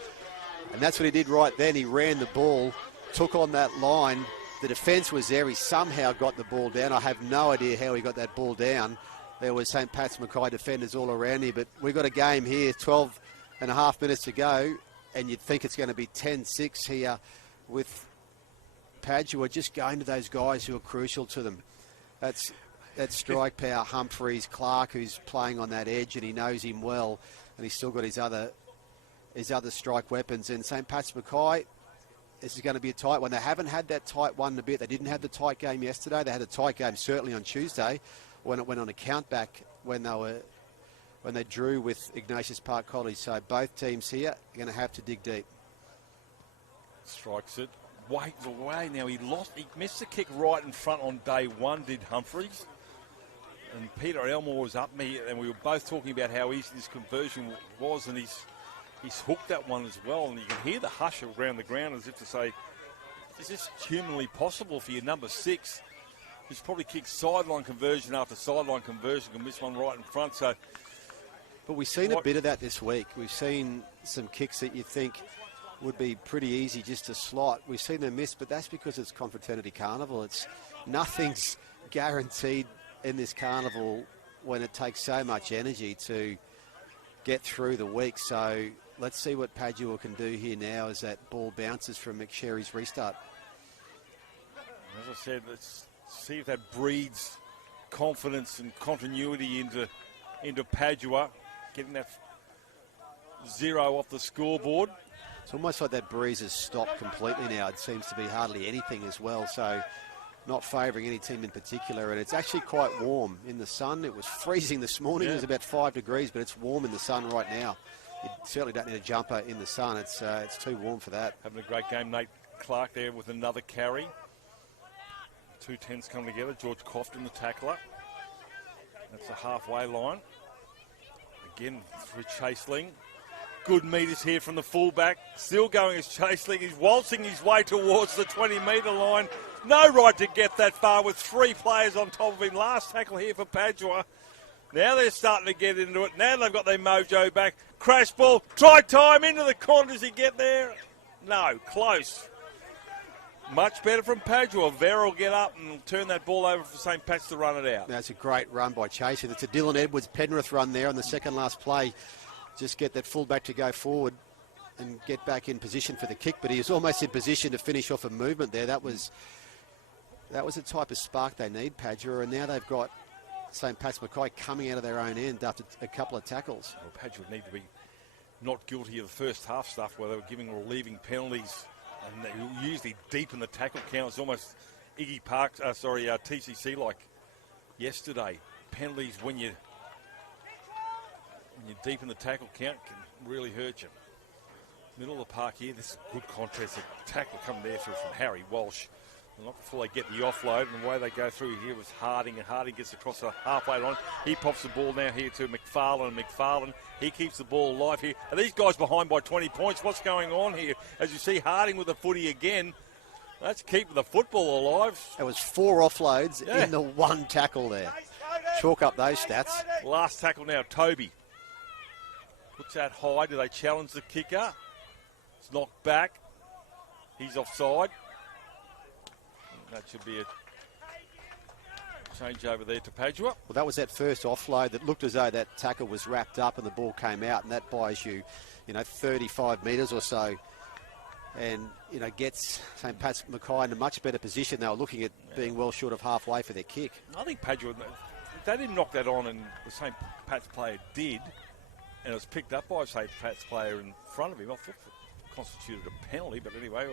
And that's what he did right then. He ran the ball, took on that line. The defence was there. He somehow got the ball down. I have no idea how he got that ball down. There was St. Pat's Mackay defenders all around here, but we've got a game here, 12 and a half minutes to go, and you'd think it's going to be 10-6 here with Padua just going to those guys who are crucial to them. That's strike power, Humphries, Clark, who's playing on that edge, and he knows him well, and he's still got his other strike weapons. And St. Pat's Mackay, this is going to be a tight one. They haven't had that tight one in a bit. They didn't have the tight game yesterday. They had a tight game certainly on Tuesday when it went on a countback when they drew with Ignatius Park College. So both teams here are going to have to dig deep. Strikes it. Waits away now. He missed the kick right in front on day one, did Humphries. And Peter Elmore was up me, and we were both talking about how easy this conversion was, and he's hooked that one as well. And you can hear the hush around the ground as if to say, is this humanly possible for your number 6? He's probably kicked sideline conversion after sideline conversion and missed one right in front. So, but we've seen a bit of that this week. We've seen some kicks that you think would be pretty easy just to slot. We've seen them miss, but that's because it's Confraternity Carnival. Nothing's guaranteed in this carnival when it takes so much energy to get through the week. So let's see what Padua can do here now as that ball bounces from McSherry's restart. As I said, let's see if that breeds confidence and continuity into Padua, getting that 0 off the scoreboard. It's almost like that breeze has stopped completely now. It seems to be hardly anything as well. So not favouring any team in particular. And it's actually quite warm in the sun. It was freezing this morning. It was about 5 degrees, but it's warm in the sun right now. You certainly don't need a jumper in the sun. It's too warm for that. Having a great game, Nate Clark there with another carry. 2 10s come together. George Crofton, the tackler. That's the halfway line. Again, through Chaseling. Good meters here from the fullback. Still going as Chaseling. He's waltzing his way towards the 20-metre line. No right to get that far with 3 players on top of him. Last tackle here for Padua. Now they're starting to get into it. Now they've got their mojo back. Crash ball. Try time into the corner. Does he get there? No. Close. Much better from Padua. Vera will get up and turn that ball over for St. Pat's to run it out. That's a great run by Chaser. It's a Dylan Edwards-Penrith run there on the second last play. Just get that fullback to go forward and get back in position for the kick. But he was almost in position to finish off a movement there. That was the type of spark they need, Padua. And now they've got St. Pat's Mackay coming out of their own end after a couple of tackles. Well, Padua need to be not guilty of the first half stuff where they were giving relieving penalties. And they were usually deep in the tackle count. It's almost TCC like yesterday. Penalties when you're deep in the tackle count can really hurt you. Middle of the park here, this is a good contest. A tackle coming there through from Harry Walsh. And not before they get the offload, and the way they go through here was Harding, and Harding gets across the halfway line. He pops the ball now here to McFarlane, and McFarlane, he keeps the ball alive here. Are these guys behind by 20 points? What's going on here? As you see Harding with the footy again. Let's keep the football alive. There was 4 offloads in the 1 tackle there. Chalk up those stats. Last tackle now, Toby. Puts that high. Do they challenge the kicker? It's knocked back. He's offside. That should be a change over there to Padua. Well, that was that first offload that looked as though that tackle was wrapped up and the ball came out, and that buys you, 35 metres or so, and gets St. Pat's Mackay in a much better position. They were looking at being well short of halfway for their kick. I think Padua, they didn't knock that on, and the St. Pat's player did, and it was picked up by a St. Pat's player in front of him. I thought it constituted a penalty, but anyway,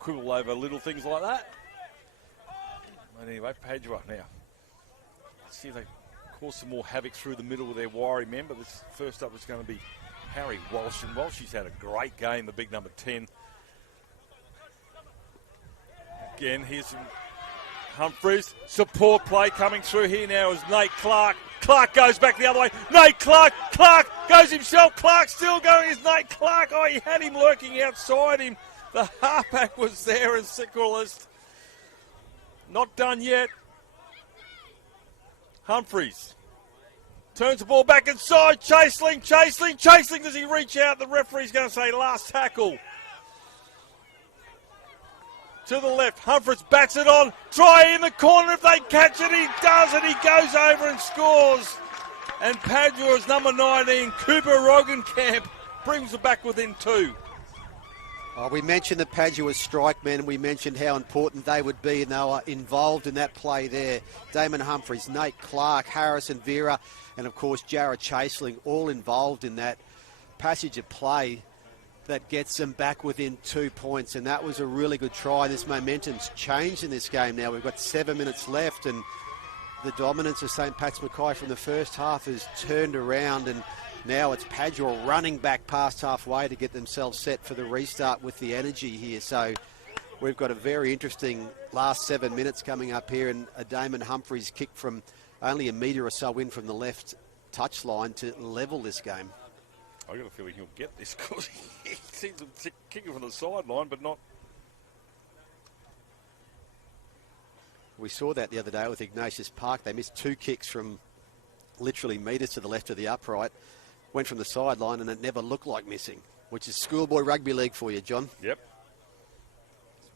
quibble over little things like that. But anyway, Padua now. Let's see if they cause some more havoc through the middle with their wiry men. But this first up is going to be Harry Walsh. And Walsh, had a great game, the big number 10. Again, here's some Humphreys. Support play coming through here now is Nate Clark. Clark goes back the other way. Nate Clark. Clark goes himself. Clark still going is Nate Clark. Oh, he had him lurking outside him. The halfback was there as Sicklist. Not done yet. Humphreys turns the ball back inside. Chaseling. Does he reach out? The referee's going to say last tackle. To the left. Humphreys bats it on. Try in the corner if they catch it. He does it. He goes over and scores. And Padua's number 19, Cooper Rogenkamp, brings it back within 2. Oh, we mentioned the Padua strike men, and we mentioned how important they would be, and they were involved in that play there. Damon Humphreys, Nate Clark, Harrison Vera, and of course Jarrah Chaseling, all involved in that passage of play that gets them back within 2 points, and that was a really good try. This momentum's changed in this game now. We've got 7 minutes left, and the dominance of St. Pat's Mackay from the first half has turned around, and now it's Padua running back past halfway to get themselves set for the restart with the energy here. So we've got a very interesting last 7 minutes coming up here, and a Damon Humphreys kick from only a metre or so in from the left touchline to level this game. I've got a feeling he'll get this because he seems to kick it from the sideline, but not. We saw that the other day with Ignatius Park. They missed 2 kicks from literally metres to the left of the upright. Went from the sideline and it never looked like missing, which is schoolboy rugby league for you, John. Yep.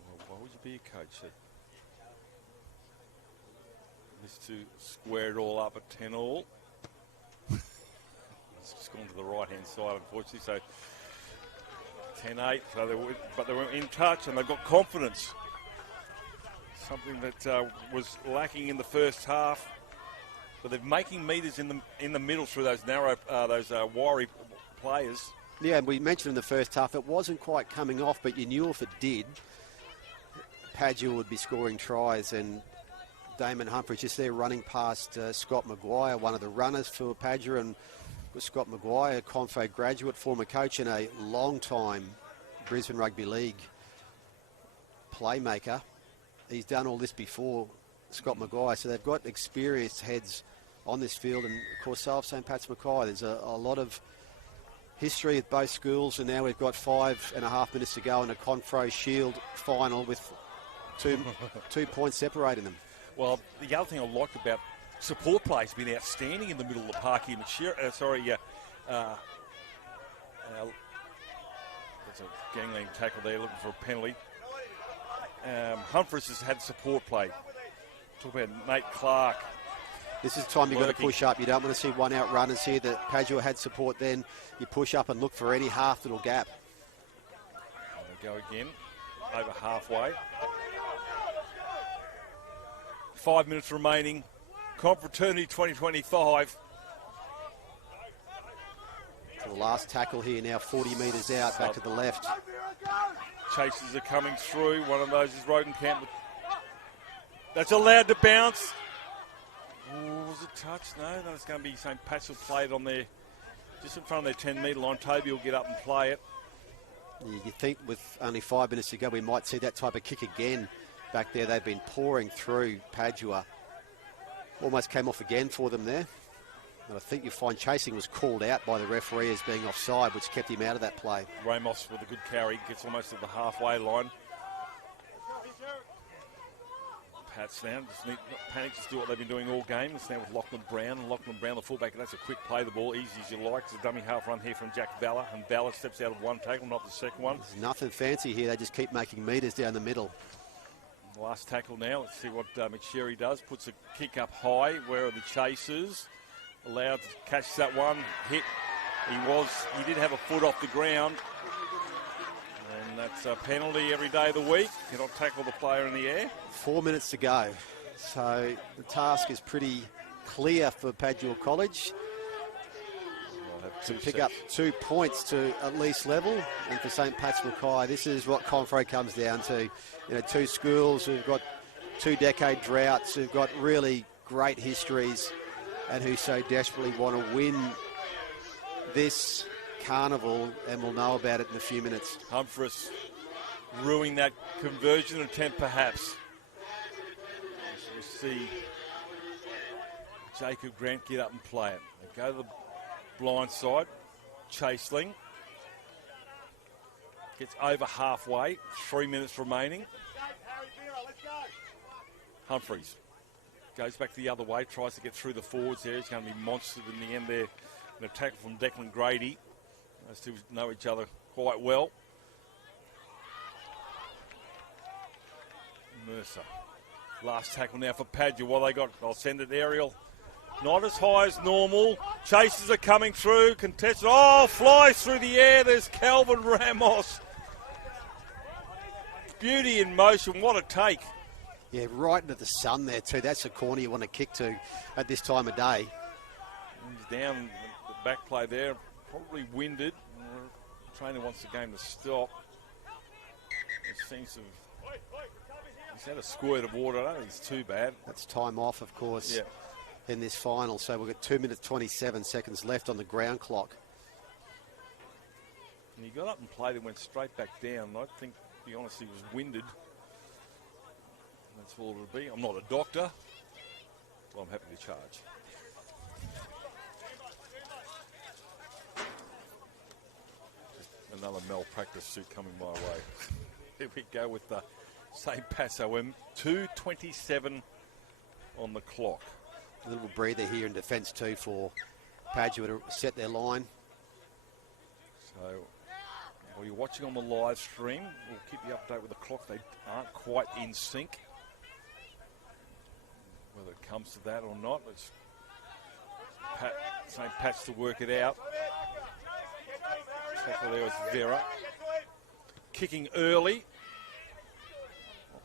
Well, why would you be a coach that missed to square it all up at 10-all? It's just gone to the right-hand side, unfortunately. So 10-8, but they were in touch and they've got confidence. Something that was lacking in the first half. But they're making metres in the middle through those narrow, wiry players. Yeah, and we mentioned in the first half it wasn't quite coming off, but you knew if it did, Padua would be scoring tries, and Damon Humphries just there running past Scott Maguire, one of the runners for Padua, and with Scott Maguire, a Confo graduate, former coach and a long-time Brisbane Rugby League playmaker. He's done all this before, Scott Maguire, so they've got experienced heads on this field, and of course so have St Pat's Mackay. There's a lot of history at both schools, and now we've got 5.5 minutes to go in a Confro Shield final with two points separating them. Well, the other thing I like about support play has been outstanding in the middle of the park here. That's a gangling tackle there, looking for a penalty. Humphries has had support play. Talk about Nate Clark. This is the time you've got to push up. You don't want to see one-out runners here. That Padua had support then. You push up and look for any half little gap. They go again, over halfway. 5 minutes remaining. Confraternity 2025. The last tackle here now, 40 metres out, back to the left. Chasers are coming through. One of those is Rodenkamp. That's allowed to bounce. Oh, was it touch? No, it's going to be St. Pat's will play it on there, just in front of their 10-metre line. Toby will get up and play it. Yeah, you think with only 5 minutes to go, we might see that type of kick again back there. They've been pouring through Padua. Almost came off again for them there. And I think you find chasing was called out by the referee as being offside, which kept him out of that play. Ramos with a good carry, gets almost to the halfway line. Pats now, just need not panic, just do what they've been doing all game. It's now with Lachlan Brown, and Lachlan Brown, the fullback, and that's a quick play, the ball, easy as you like. It's a dummy half run here from Jack Valla, and Valla steps out of one tackle, not the second one. There's nothing fancy here, they just keep making metres down the middle. Last tackle now, let's see what McSherry does. Puts a kick up high, where are the chasers? Allowed to catch that one, hit. He did have a foot off the ground. And that's a penalty every day of the week. Cannot tackle the player in the air. 4 minutes to go. So the task is pretty clear for Padua College. To pick up 2 points to at least level. And for St. Pat's Mackay, this is what Confro comes down to. You know, two schools who've got 2-decade droughts, who've got really great histories, and who so desperately want to win this carnival, and we'll know about it in a few minutes. Humphries ruining that conversion attempt, perhaps. We see Jacob Grant get up and play it. They go to the blind side. Chaseling gets over halfway. 3 minutes remaining. Humphries goes back the other way, tries to get through the forwards there. He's going to be monstered in the end there. An tackle from Declan Grady. Those two know each other quite well. Mercer. Last tackle now for Padua. What they got? I'll send it aerial. Not as high as normal. Chasers are coming through. Contested. Oh, flies through the air. There's Calvin Ramos. Beauty in motion. What a take. Yeah, right into the sun there too. That's a corner you want to kick to at this time of day. He's down the back play there. Probably winded. The trainer wants the game to stop. It seems to have, he's had a squirt of water. I don't think it's too bad. That's time off, of course, in this final. So we've got 2 minutes 27 seconds left on the ground clock. And he got up and played and went straight back down. I think, to be honest, he was winded. That's all it'll be. I'm not a doctor, so I'm happy to charge. Just another malpractice suit coming my way. Here we go with the St. Pat's OM. 2:27 on the clock. A little breather here in defence too for Padua to set their line. So, while you're watching on the live stream, we'll keep you updated with the clock. They aren't quite in sync. Whether it comes to that or not, St. Pat's to work it out. Tackle there was Vera. Kicking early.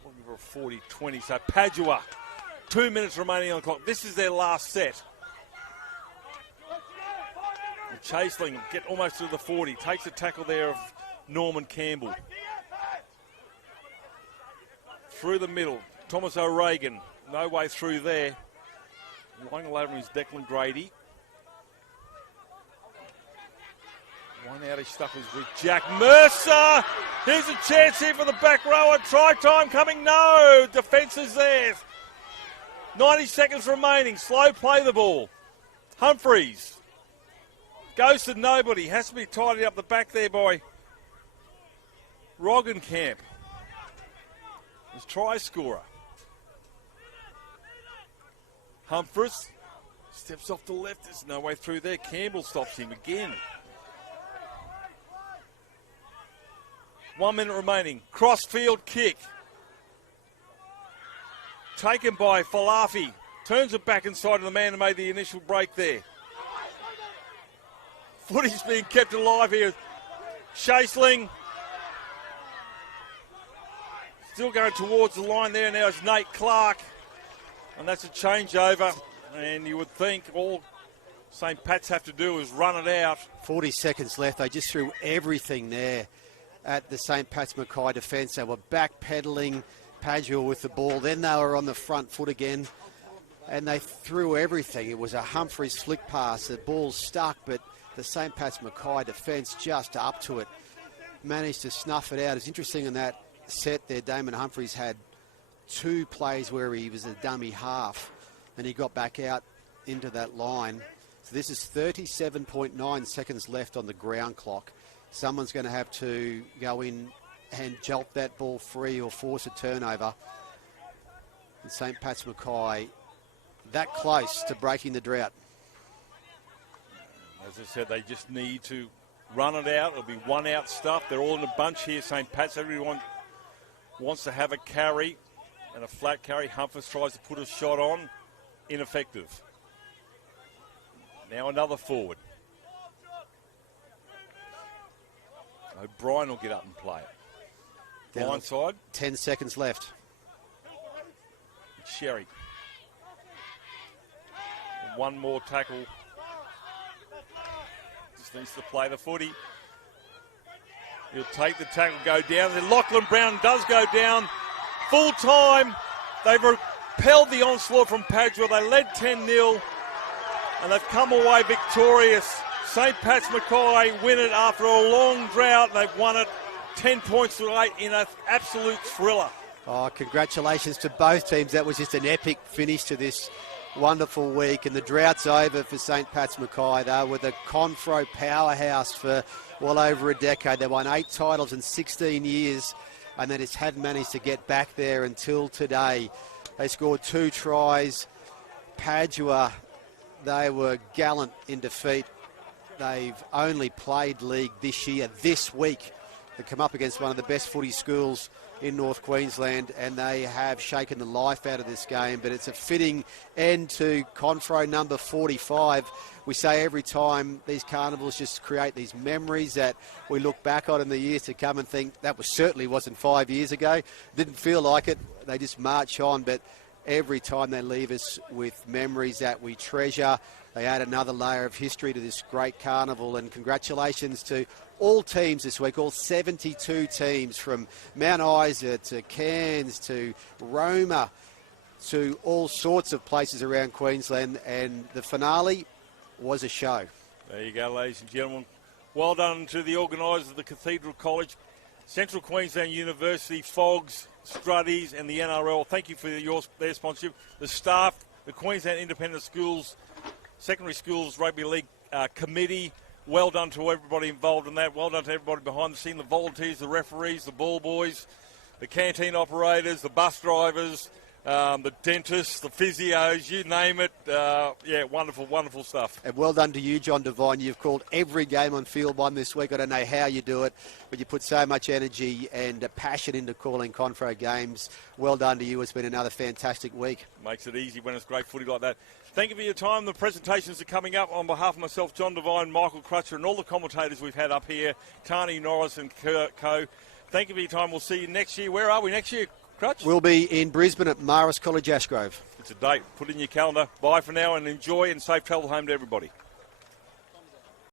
Looking for a 40-20. So Padua, 2 minutes remaining on the clock. This is their last set. And Chaseling get almost to the 40. Takes a tackle there of Norman Campbell. Through the middle, Thomas O'Regan. No way through there. Lying all over him is Declan Grady. One out, his stuff is with Jack Mercer. Here's a chance here for the back row. Try time coming. No, defence is there. 90 seconds remaining. Slow play the ball. Humphreys goes to nobody. Has to be tidied up the back there by Roggenkamp. His try scorer. Humphreys steps off the left. There's no way through there. Campbell stops him again. 1 minute remaining. Crossfield kick. Taken by Falafi. Turns it back inside of the man who made the initial break there. Footy's being kept alive here. Chaseling. Still going towards the line there. Now it's Nate Clark. And that's a changeover. And you would think all St. Pat's have to do is run it out. 40 seconds left. They just threw everything there at the St. Pat's Mackay defence. They were backpedaling Padua with the ball. Then they were on the front foot again. And they threw everything. It was a Humphreys flick pass. The ball stuck, but the St. Pat's Mackay defence just up to it. Managed to snuff it out. It's interesting in that set there, Damon Humphreys had 2 plays where he was a dummy half and he got back out into that line. So this is 37.9 seconds left on the ground clock. Someone's going to have to go in and jolt that ball free or force a turnover. And St. Pat's Mackay that close to breaking the drought. As I said, they just need to run it out. It'll be one out stuff. They're all in a bunch here, St. Pat's. Everyone wants to have a carry and a flat carry. Humphreys tries to put a shot on. Ineffective. Now another forward. O'Brien will get up and play it. Blindside. 10 seconds left. Sherry. One more tackle. Just needs to play the footy. He'll take the tackle, go down. Then Lachlan Brown does go down. Full time. They've repelled the onslaught from Padua. They led 10-0 and they've come away victorious. St. Pat's Mackay win it after a long drought. They've won it 10 points to 8 in an absolute thriller. Oh, congratulations to both teams. That was just an epic finish to this wonderful week. And the drought's over for St. Pat's Mackay. They were the Confro powerhouse for well over a decade. They won 8 titles in 16 years. And they just hadn't managed to get back there until today. They scored 2 tries. Padua, they were gallant in defeat. They've only played league this year, this week. They come up against one of the best footy schools in North Queensland, and they have shaken the life out of this game. But it's a fitting end to Confro number 45. We say every time these carnivals just create these memories that we look back on in the years to come and think that certainly wasn't 5 years ago. Didn't feel like it. They just march on, but every time they leave us with memories that we treasure. They add another layer of history to this great carnival, and congratulations to all teams this week, all 72 teams from Mount Isa to Cairns to Roma to all sorts of places around Queensland, and the finale was a show. There you go, ladies and gentlemen. Well done to the organisers of the Cathedral College, Central Queensland University, Fogs, Struddies and the NRL. Thank you for their sponsorship. The staff, the Queensland Independent Schools, Secondary Schools Rugby League Committee, well done to everybody involved in that. Well done to everybody behind the scene, the volunteers, the referees, the ball boys, the canteen operators, the bus drivers, the dentists, the physios, you name it. Yeah, wonderful, wonderful stuff. And well done to you, John Devine. You've called every game on Field 1 this week. I don't know how you do it, but you put so much energy and passion into calling Confro games. Well done to you. It's been another fantastic week. Makes it easy when it's great footy like that. Thank you for your time. The presentations are coming up on behalf of myself, John Devine, Michael Crutcher, and all the commentators we've had up here, Carney, Norris and Co. Thank you for your time. We'll see you next year. Where are we next year, Crutch? We'll be in Brisbane at Marist College, Ashgrove. It's a date. Put in your calendar. Bye for now and enjoy and safe travel home to everybody.